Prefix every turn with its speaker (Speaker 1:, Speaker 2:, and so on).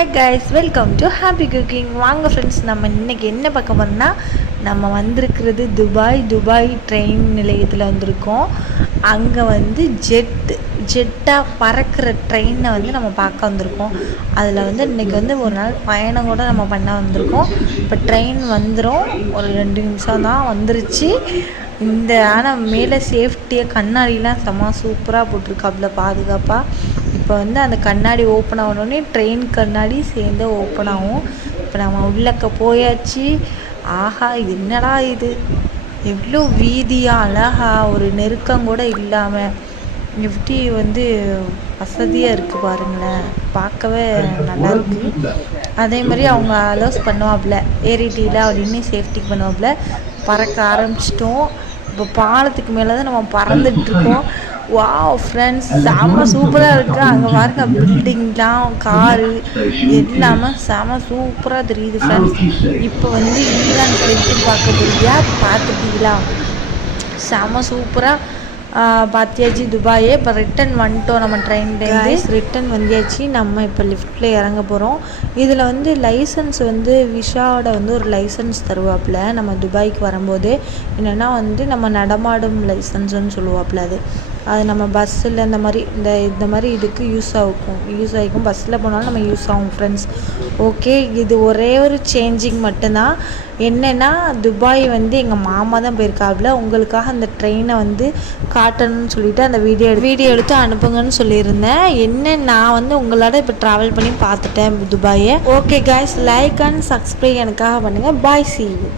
Speaker 1: Hi guys welcome to happy cooking வாங்க friends நம்ம இன்றைக்கி என்ன பார்க்க போறோம்னா நம்ம வந்திருக்கிறது துபாய் துபாய் ட்ரெயின் நிலையத்தில் வந்திருக்கோம். அங்கே வந்து ஜெட் ஜெட்டாக பறக்கிற ட்ரெயினை வந்து நம்ம பார்க்க வந்திருக்கோம். அதில் வந்து இன்னைக்கு வந்து ஒரு நாள் பயணம் கூட நம்ம பண்ண வந்திருக்கோம். இப்போ ட்ரெயின் வந்துடும் ஒரு ரெண்டு நிமிஷம் தான் வந்துருச்சு. இந்த ஆனால் மேலே சேஃப்டியாக கண்ணாடிலாம் செம்ம சூப்பராக போட்டிருக்காப்புல பாதுகாப்பாக இப்போ வந்து அந்த கண்ணாடி ஓப்பன் ஆகணுன்னே ட்ரெயின் கண்ணாடி சேர்ந்து ஓப்பன் ஆகும். இப்போ நம்ம உள்ளக்க போயாச்சு. ஆஹா என்னடா இது? எவ்வளோ வீதியாக அழகா ஒரு நெருக்கம் கூட இல்லாமல் எப்படி வந்து வசதியாக இருக்குது பாருங்களேன். பார்க்கவே நல்லா இருக்கு. அதே மாதிரி அவங்க அலோஸ் பண்ணுவாப்புல ஏறிட்டில அப்படின்னு சேஃப்டிக்கு பண்ணுவாப்புல பறக்க ஆரம்பிச்சிட்டோம். இப்போ பாலத்துக்கு மேலே தான் நம்ம பறந்துட்டு இருக்கோம் வா ஃப்ரெண்ட்ஸ் செம்ம சூப்பராக இருக்குது அங்கே பாருங்க பில்டிங்லாம் காரு எல்லாமே செம சூப்பராக தெரியுது ஃப்ரெண்ட்ஸ் இப்போ வந்து ஈரான் போயிட்டு பார்க்க போறியா பார்த்துட்டீங்களா? செம சூப்பராக பார்த்தியாச்சு துபாயே. இப்போ ரிட்டன் வந்துட்டோம் நம்ம ட்ரெயின்லேருந்து ரிட்டன் வந்தியாச்சு. நம்ம இப்போ லிஃப்ட்டில் இறங்க போகிறோம் இதில் வந்து லைசன்ஸ் வந்து விஷாவோட வந்து ஒரு லைசன்ஸ் தருவாப்புல. நம்ம துபாய்க்கு வரும்போது. என்னென்னா வந்து நம்ம நடமாடும் லைசன்ஸ்னு சொல்லுவாப்புல அது. அது நம்ம பஸ்ஸில் இந்த மாதிரி இந்த இந்த மாதிரி இதுக்கு யூஸ் ஆகும். யூஸ் ஆகிக்கும். பஸ்ஸில் போனாலும் நம்ம யூஸ் ஆகும் ஃப்ரெண்ட்ஸ் ஓகே இது ஒரே ஒரு சேஞ்சிங் மட்டும்தான். என்னென்னா துபாய் வந்து எங்கள் மாமா தான் போயிருக்காப்புல உங்களுக்காக அந்த ட்ரெயினை வந்து காட்டணும்னு சொல்லிட்டு அந்த வீடியோ வீடியோ எடுத்து அனுப்புங்கன்னு சொல்லியிருந்தேன். என்ன நான் வந்து உங்களோட இப்போ ட்ராவல் பண்ணி பார்த்துட்டேன் துபாயை. Okay guys like and subscribe எனக்காக பண்ணுங்கள் பாய் சி யூ